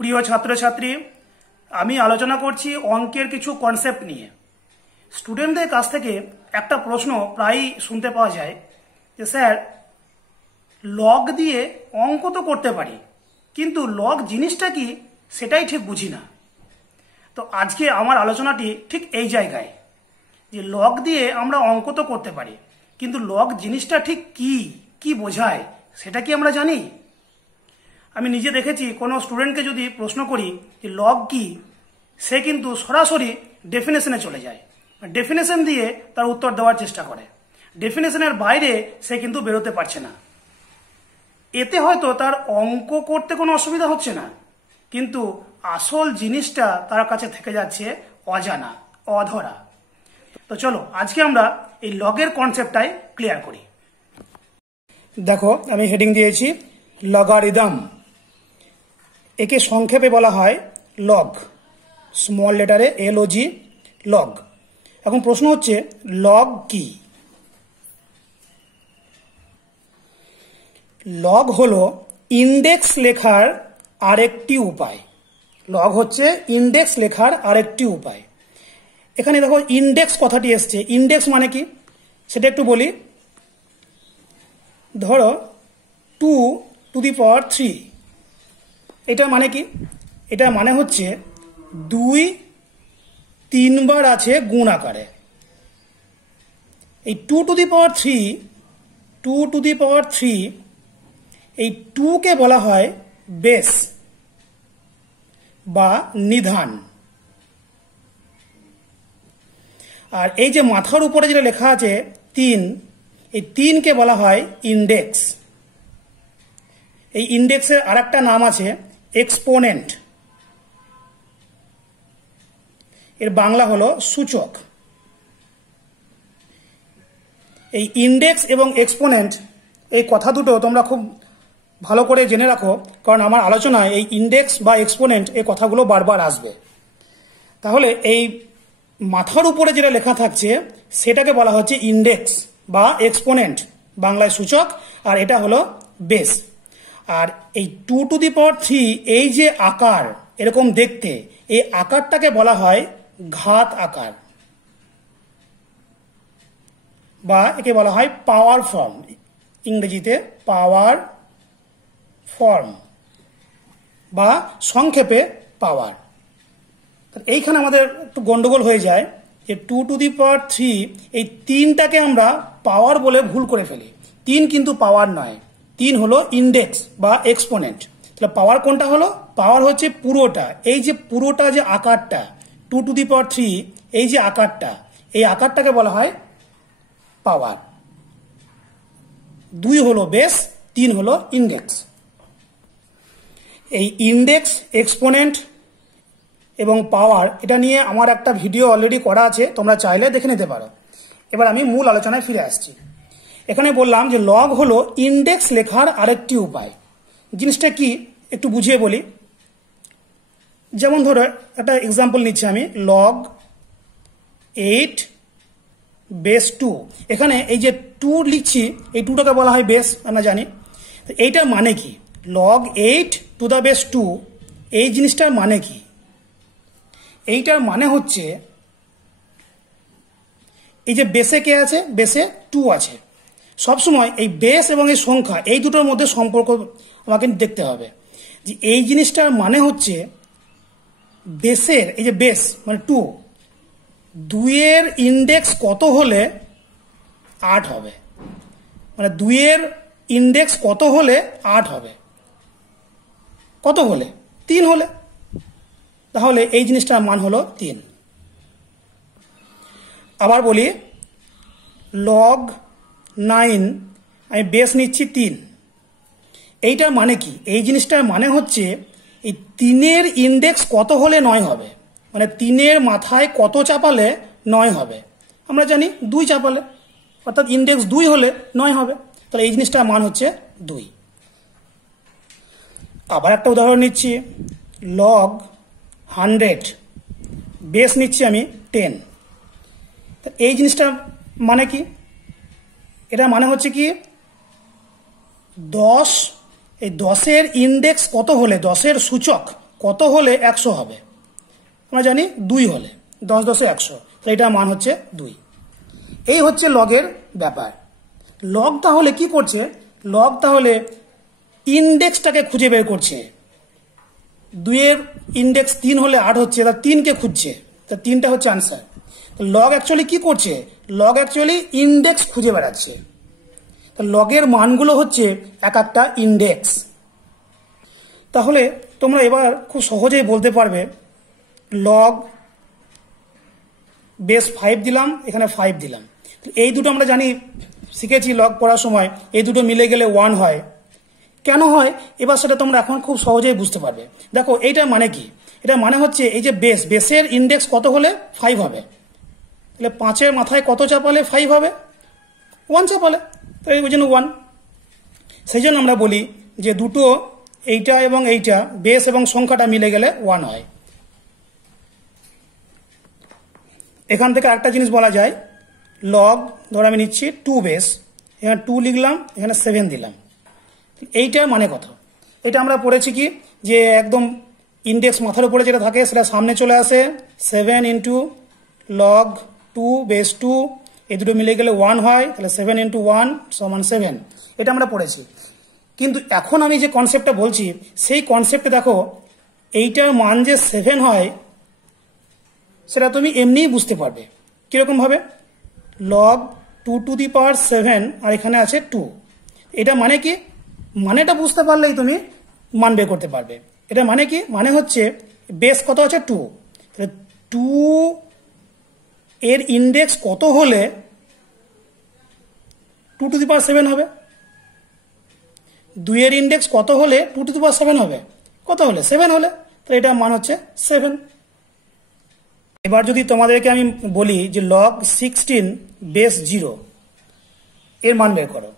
প্রিয় ছাত্রছাত্রী, আমি আলোচনা করছি অঙ্কের কিছু কনসেপ্ট নিয়ে। স্টুডেন্টদের কাছ থেকে একটা প্রশ্ন প্রায়ই শুনতে পাওয়া যায় যে স্যার, লগ দিয়ে অঙ্ক তো করতে পারি, কিন্তু লগ জিনিসটা কি সেটাই ঠিক বুঝি না। তো আজকে আমার আলোচনাটি ঠিক এই জায়গায়, যে লগ দিয়ে আমরা অঙ্ক তো করতে পারি, কিন্তু লগ জিনিসটা ঠিক কি কি বোঝায় সেটা কি আমরা জানি? আমি নিজে দেখেছি, কোনো স্টুডেন্টকে যদি প্রশ্ন করি যে লগ কি, সে কিন্তু সরাসরি ডেফিনেশনে চলে যায়, ডেফিনেশন দিয়ে তার উত্তর দেওয়ার চেষ্টা করে। ডেফিনেশনের বাইরে সে কিন্তু বেরোতে পারছে না। এতে হয়তো তার অঙ্ক করতে কোনো অসুবিধা হচ্ছে না, কিন্তু আসল জিনিসটা তার কাছে থেকে যাচ্ছে অজানা, অধরা। তো চলো আজকে আমরা এই লগের কনসেপ্টটাই ক্লিয়ার করি। দেখো, আমি হেডিং দিয়েছি লগারিদম। একে সংক্ষেপে বলা হয় লগ, স্মল লেটারে LOG, লগ। এখন প্রশ্ন হচ্ছে, লগ কি? লগ হলো ইন্ডেক্স লেখার আরেকটি উপায়। লগ হচ্ছে ইন্ডেক্স লেখার আরেকটি উপায়। এখানে দেখো ইন্ডেক্স কথাটি এসছে। ইন্ডেক্স মানে কি সেটা একটু বলি। ধরো 2⁻³ এটা মানে কি? এটা মানে হচ্ছে 2 3 বার আছে গুণ আকারে। এই 2⁻³ এই 2 কে বলা হয় বেস বা নিধান। আর এই যে মাথার উপরে যেটা লেখা আছে 3, এই 3 কে বলা হয় ইন্ডেক্স। এই ইন্ডেক্সের আরেকটা নাম আছে এক্সপোনেন্ট। এর বাংলা হলো সূচক। এই ইন্ডেক্স এবং এক্সপোনেন্ট এই কথা দুটো তোমরা খুব ভালো করে জেনে রাখো, কারণ আমার আলোচনায় এই ইন্ডেক্স বা এক্সপোনেন্ট এই কথাগুলো বারবার আসবে। তাহলে এই মাথার উপরে যেটা লেখা থাকছে সেটাকে বলা হচ্ছে ইন্ডেক্স বা এক্সপোনেন্ট, বাংলায় সূচক, আর এটা হলো বেস। আর এই 2⁻³ এই যে আকার এরকম দেখতে, এই আকারটাকে বলা হয় ঘাত আকার, বা একে বলা হয় পাওয়ার ফর্ম, ইংরেজিতে পাওয়ার ফর্ম বা সংক্ষেপে পাওয়ার। এইখানে আমাদের একটু গন্ডগোল হয়ে যায় যে 2⁻³ এই 3টাকে আমরা পাওয়ার বলে ভুল করে ফেলি। 3 কিন্তু পাওয়ার নয়, 3 হলো ইন্ডেক্স বা এক্সপোনেন্ট। তাহলে পাওয়ার কোনটা হলো? পাওয়ার হচ্ছে পুরোটা, এই যে পুরোটা যে আকারটা 2⁻³ এই যে আকারটা, এই আকারটাকে বলা হয় পাওয়ার। 2 হলো বেস, 3 হলো ইন্ডেক্স। এই ইন্ডেক্স, এক্সপোনেন্ট এবং পাওয়ার এটা নিয়ে আমার একটা ভিডিও অলরেডি করা আছে, তোমরা চাইলে দেখে নিতে পারো। এবার আমি মূল আলোচনায় ফিরে আসছি। এখানে বললাম যে লগ হলো ইন্ডেক্স লেখার আরেকটি উপায়। জিনিসটা কি একটু বুঝিয়ে বলি। যেমন ধরো একটা এক্সাম্পল নিচ্ছি আমি, log 8 বেস 2। এখানে এই যে 2 লিখছি, এই 2টাকে বলা হয় বেস, আমরা জানি। এইটার মানে কি? log 8⁻², এই জিনিসটার মানে কি? এইটার মানে হচ্ছে, এই যে বেসে কে আছে? বেসে 2 আছে। সবসময় এই বেস এবং এই সংখ্যা এই দুটোর মধ্যে সম্পর্ক আমাকে দেখতে হবে। যে এই জিনিসটার মানে হচ্ছে বেসের, এই যে বেস মানে 2, 2 এর ইন্ডেক্স কত হলে 8 হবে, মানে 2 এর ইন্ডেক্স কত হলে 8 হবে? কত হলে? 3 হলে। তাহলে এই জিনিসটার মান হলো 3। আবার বলি, log 9 আমি বেস নিচ্ছি 3। এইটার মানে কি? এই জিনিসটার মানে হচ্ছে এই 3 এর ইন্ডেক্স কত হলে 9 হবে, মানে 3 এর মাথায় কত চাপালে 9 হবে? আমরা জানি 2 চাপালে, অর্থাৎ ইন্ডেক্স 2 হলে 9 হবে। তাহলে এই জিনিসটার মান হচ্ছে 2। আবার একটা উদাহরণ নিচ্ছি, log 100 বেস নিচ্ছি আমি 10। এই জিনিসটার মানে কি? এটা মানে হচ্ছে কি, 10, এই 10 এর ইন্ডেক্স কত হলে, 10 এর সূচক কত হলে 100 হবে? আমরা জানি 2 হলে, 10 10 100, তো এটার মান হচ্ছে 2। এই হচ্ছে লগের ব্যাপার। লগ তাহলে কি করছে? লগ তাহলে ইন্ডেক্সটাকে খুঁজে বের করছে। 2 এর ইন্ডেক্স 3 হলে 8 হচ্ছে, তার 3কে খুঁজছে, তা 3টা হচ্ছে আনসার। লগ অ্যাকচুয়ালি কি করছে? লগ অ্যাকচুয়ালি ইন্ডেক্স খুঁজে বেড়াচ্ছে। তো লগের মানগুলো হচ্ছে এক একটা ইন্ডেক্স। তাহলে তোমরা এবার খুব সহজেই বলতে পারবে লগ বেস 5 দিলাম, এখানে 5 দিলাম। এই দুটো আমরা জানি, শিখেছি লগ পড়ার সময়, এই দুটো মিলে গেলে 1 হয়। কেন হয় এবার সেটা তোমরা এখন খুব সহজেই বুঝতে পারবে। দেখো এইটার মানে কি? এটা মানে হচ্ছে এই যে বেসের ইন্ডেক্স কত হলে 5 হবে, তাহলে 5-এর মাথায় কত চাপালে 5 হবে? 1 চাপালে, তো এই জন্য 1। সেই জন্য আমরা বলি যে দুটো, এইটা এবং এইটা, বেস এবং সংখ্যাটা মিলে গেলে 1 হয়। এখান থেকে আরেকটা জিনিস বলা যায়, লগ ধর আমি নিচ্ছি 2 বেস, এখানে 2 লিখলাম, এখানে 7 দিলাম, এইটার মানে কত? এটা আমরা পড়েছি কি যে একদম ইন্ডেক্স মাথার উপরে যেটা থাকে সেটা সামনে চলে আসে, 7 ইন্টু লগ 2 বেস 2, এই দুটো মিলে গেলে 1 হয়, তাহলে 7 ইন্টু 1 সমান 7, এটা আমরা পড়েছি। কিন্তু এখন আমি যে কনসেপ্টটা বলছি সেই কনসেপ্টে দেখো এইটার মান যে 7 হয় সেটা তুমি এমনিই বুঝতে পারবে। কিরকম ভাবে? লগ 2 টু দি পাওয়ার 7 আর এখানে আছে 2, এটা মানে কি? মানেটা বুঝতে পারলেই তুমি মান বের করতে পারবে। এটা মানে কি? মানে হচ্ছে বেস কত আছে 2, তাহলে 2 এর ইন্ডেক্স কত হলে 2 টু দি পাওয়ার 7 হবে? 2 এর ইন্ডেক্স কত হলে 2 টু দি পাওয়ার 7 হবে? কত হলে? 7 হলে, তাহলে এটার মান হচ্ছে 7। এবার যদি তোমাদেরকে আমি বলি যে লগ 16 বেস 0 এর মান বের করো,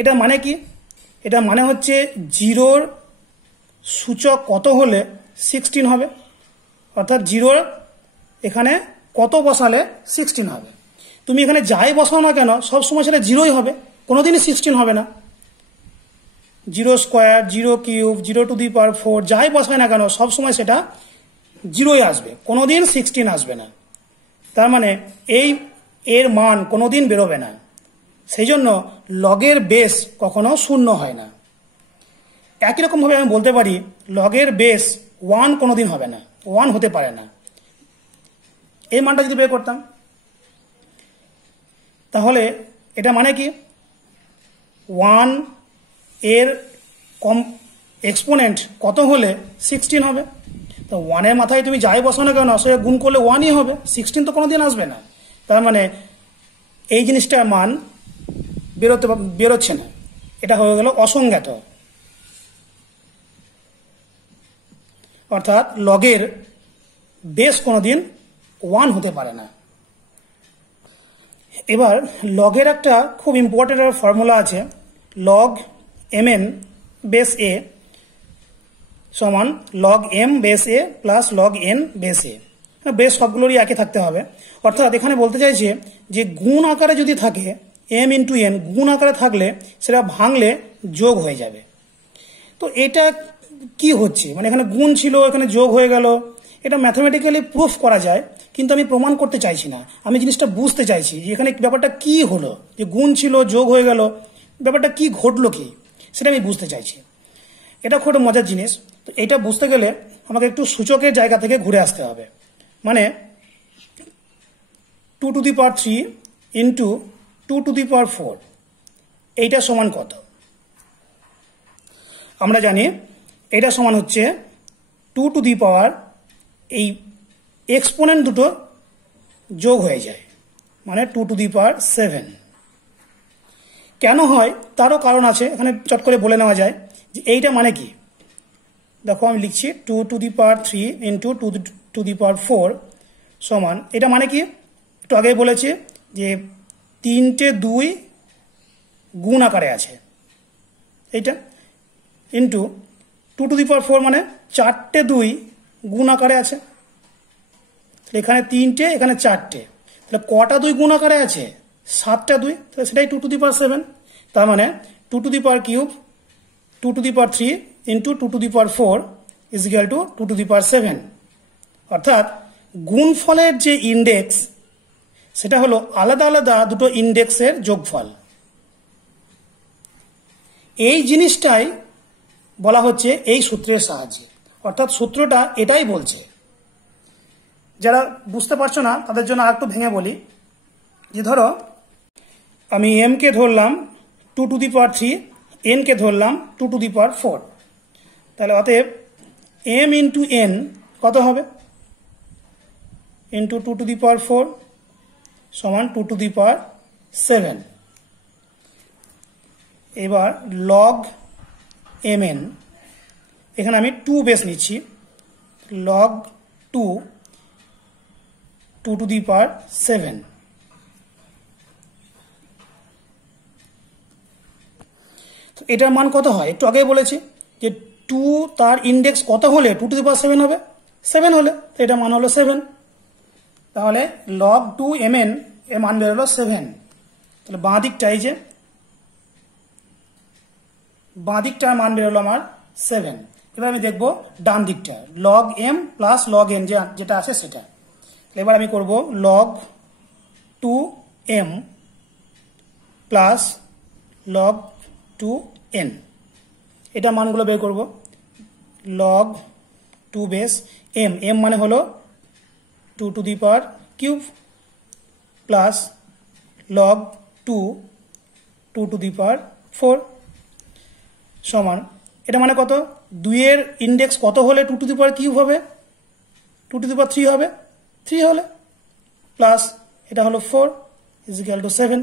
এটা মানে কি? এটা মানে হচ্ছে 0-র সূচক কত হলে 16 হবে, অর্থাৎ 0-র এখানে কত বসালে 16 হবে। তুমি এখানে যাই বসাও না কেন সবসময় সেটা 0ই হবে, কোনোদিনই 16 হবে না। 0 square, 0 cube, 0 two the power 4 যাই বসায় না কেন সবসময় সেটা 0ই আসবে, কোনোদিন 16 আসবে না। তার মানে এর মান কোনোদিন বেরোবে না। সেই জন্য লগের বেস কখনো 0 হয় না। একই রকম ভাবে আমি বলতে পারি লগের বেস 1 কোনোদিন হবে না, 1 হতে পারে না। এই মানটা যদি বের করতাম তাহলে এটা মানে কি? 1 এর এক্সপোনেন্ট কত হলে 16 হবে? তো 1 এর মাথায় তুমি যাই বসাও না কেন সে গুণ করলে 1ই হবে, 16 তো কোনোদিন আসবে না। তার মানে এই জিনিসটার মান বেরোচ্ছে না, এটা হয়ে গেল অসংজ্ঞাত। অর্থাৎ লগের বেস কোনোদিন 1 হতে পারে না। এবার লগের একটা খুব ইম্পর্টেন্ট ফর্মুলা আছে, লগ mn বেস a সমান log m base a plus log n base a। Base সবগুলোরই একই থাকতে হবে। অর্থাৎ এখানে বলতে চাইছে যে গুণ আকারে যদি থাকে m ইন্টু n, গুণ আকারে থাকলে সেটা ভাঙলে যোগ হয়ে যাবে। তো এটা কি হচ্ছে? মানে এখানে গুণ ছিল, এখানে যোগ হয়ে গেল। এটা ম্যাথমেটিক্যালি প্রুফ করা যায়, কিন্তু আমি প্রমাণ করতে চাইছি না, আমি জিনিসটা বুঝতে চাইছি যে এখানে ব্যাপারটা কি হলো, যে গুণ ছিল যোগ হয়ে গেল, ব্যাপারটা কি ঘটলো কি সেটা আমি বুঝতে চাইছি। এটা খুব মজার জিনিস। তো এটা বুঝতে গেলে আমাকে একটু সূচকের জায়গা থেকে ঘুরে আসতে হবে। মানে 2 to the power 3 into 2 to the power 4 এইটা সমান কত? আমরা জানি এটা সমান হচ্ছে 2 টু দি পাওয়ার, এই এক্সপোনেন্ট দুটো যোগ হয়ে যায়, মানে 2 টু দি পাওয়ার 7। কেন হয় তারও কারণ আছে, এখানে চট করে বলে নেওয়া যায় যে এইটা মানে কি। দেখো আমি লিখছি 2 to the power 3 into 2 to the power 4 সমান, এটা মানে কি একটু আগেই বলেছি যে 3টে 2 গুণ আকারে আছে, এইটা ইন্টু 2 টু দি পাওয়ার 4 মানে 4টে 2 গুণ আকারে আছে। এখানে 3টে, এখানে 4টে, তাহলে কটা 2 গুণ আকারে আছে? 7টা 2, তাহলে সেটাই 2 টু দি পাওয়ার 7। তার মানে 2 to the power cube, 2 to the power 3 into 2 to the power 4 is equal to 2 to the power 7। অর্থাৎ গুণফলের যে ইন্ডেক্স সেটা হলো আলাদা আলাদা দুটো ইন্ডেক্সের যোগফল। এই জিনিসটাই বলা হচ্ছে এই সূত্রের সাহায্যে। অর্থাৎ সূত্রটা এটাই বলছে। যারা বুঝতে পারছো না তাদের জন্য আরেকটু ভেঙে বলি যে ধরো আমি m কে ধরলাম 2 টু দি পাওয়ার 3, n কে ধরলাম 2 টু দি পাওয়ার 4। তাহলে অতএব m ইন্টু n কত হবে? ইন্টু 2 টু দি পাওয়ার 4 সমান 2 টু দি পাওয়ার 7। এবার লগ mn, এখানে আমি 2 বেস নিচ্ছি, লগ 2 টু দি পাওয়ার 7। এটার মান কত হয়? একটু আগে বলেছি যে 2 তার ইন্ডেক্স কত হলে 2 টু দি পাওয়ার 7 হবে? 7 হলে, তো এটা মান হলো 7। তাহলে লগ 2 mn এর মান বেরোলো 7। তাহলে বাঁ দিকটাই যে বাঁ দিকটার মান বেরোলো আমার 7। এবার আমি দেখব ডান দিকটা, log m plus log n যেটা আছে সেটা। এবার আমি করব log 2m plus log 2n, এটা মানগুলো বের করব। লগ 2 বেস m, m মানে হলো 2 to the power cube plus log 2 to the power 4 সমান, এটা মানে কত? 2 এর ইন্ডেক্স কত হলে 2 টু দি পাওয়ার কিউব হবে? 2 টু দি পাওয়ার 3 হবে, 3 হলে প্লাস এটা হলো 4 ইজ ইকুয়াল টু 7।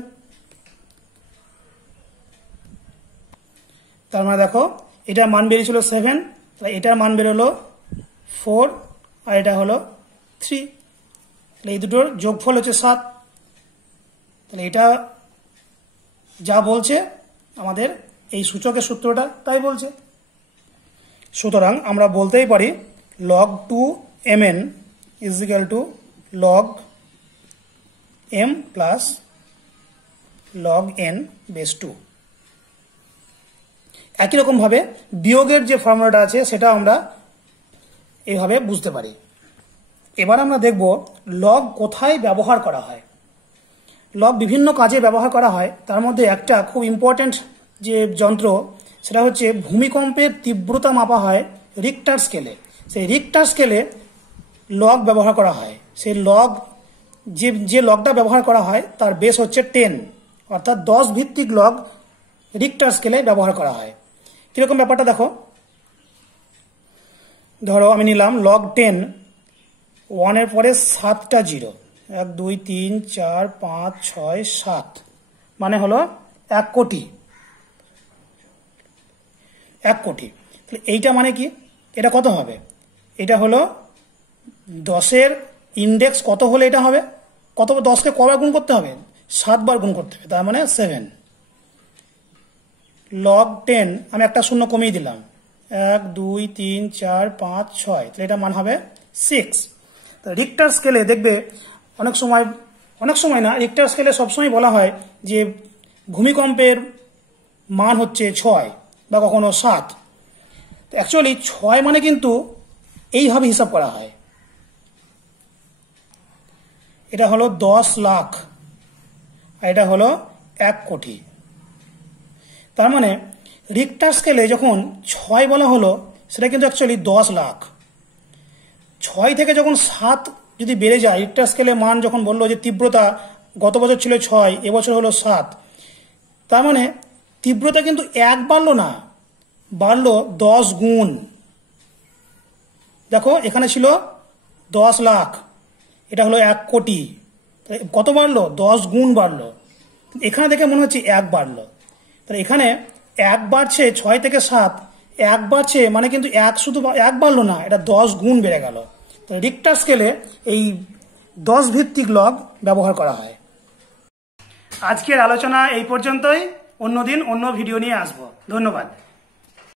তার মানে দেখো এটার মান বেরিয়েছিল 7, তাহলে এটার মান বেরোলো 4 আর এটা হলো 3। তাহলে এই দুটোর যোগফল হচ্ছে 7। তাহলে এটা যা বলছে আমাদের এই সূচকের সূত্রটা তাই বলছে। সুতরাং আমরা বলতেই পারি log 2 mn is equal two log m plus log n base 2। একই রকম ভাবে বিয়োগের যে ফর্মুলাটা আছে সেটা আমরা এইভাবে বুঝতে পারি। এবার আমরা দেখব লগ কোথায় ব্যবহার করা হয়। লগ বিভিন্ন কাজে ব্যবহার করা হয়, তার মধ্যে একটা খুব ইম্পর্টেন্ট যে যন্ত্র সেটা হচ্ছে ভূমিকম্পের তীব্রতা মাপা হয় রিক্টার স্কেলে। সেই রিক্টার স্কেলে লগ ব্যবহার করা হয়। সেই লগ যে লগটা ব্যবহার করা হয় তার বেস হচ্ছে 10, অর্থাৎ 10 ভিত্তিক লগ রিক্টার স্কেলে ব্যবহার করা হয়। কিরকম ব্যাপারটা দেখো, ধরো আমি নিলাম লগ 10, 1 এর পরে 7টা 0, 1 2 3 4 5 6 7, মানে হলো 1 কোটি। 1 কোটি। তাহলে এইটা মানে কি? এটা কত হবে? এটা হলো 10-এর ইন্ডেক্স কত হলে এটা হবে? কত? 10কে কবার গুণ করতে হবে? 7 বার গুণ করতে হবে, তার মানে 7। লগ 10 আমি একটা শূন্য কমিয়ে দিলাম, 1 2 3 4 5 6, তাহলে এটা মান হবে 6। তো রিক্টার স্কেলে দেখবে অনেক সময় না, রিক্টার স্কেলে সবসময় বলা হয় যে ভূমিকম্পের মান হচ্ছে 6 বা কখনো 7। তো অ্যাকচুয়ালি 6 মানে কিন্তু এইভাবে হিসাব করা হয়, এটা হলো 10 লাখ আর এটা হলো 1 কোটি। তার মানে রিক্টার স্কেলে যখন 6 বলা হলো সেটা কিন্তু অ্যাকচুয়ালি 10 লাখ। 6 থেকে যখন 7 যদি বেড়ে যায়, রিক্টার স্কেলে মান যখন বললো যে তীব্রতা গত বছর ছিল 6, এবছর হলো 7, তার মানে তীব্রতা কিন্তু 1 বাড়লো না, বাড়লো 10 গুণ। দেখো এখানে ছিল 10 লাখ, এটা হলো 1 কোটি, কত বাড়লো? 10 গুণ বাড়লো। এখানে দেখে মনে হচ্ছে 1 বাড়লো, তাহলে এখানে 1 বাড়ছে 6 থেকে 7, 1 বাড়ছে মানে কিন্তু 1 শুধু 1 বাড়লো না, এটা 10 গুণ বেড়ে গেল। তো রিক্টার স্কেলে এই 10 ভিত্তিক লগ ব্যবহার করা হয়। আজকের আলোচনা এই পর্যন্তই, অন্যদিন অন্য ভিডিও নিয়ে আসবো। ধন্যবাদ।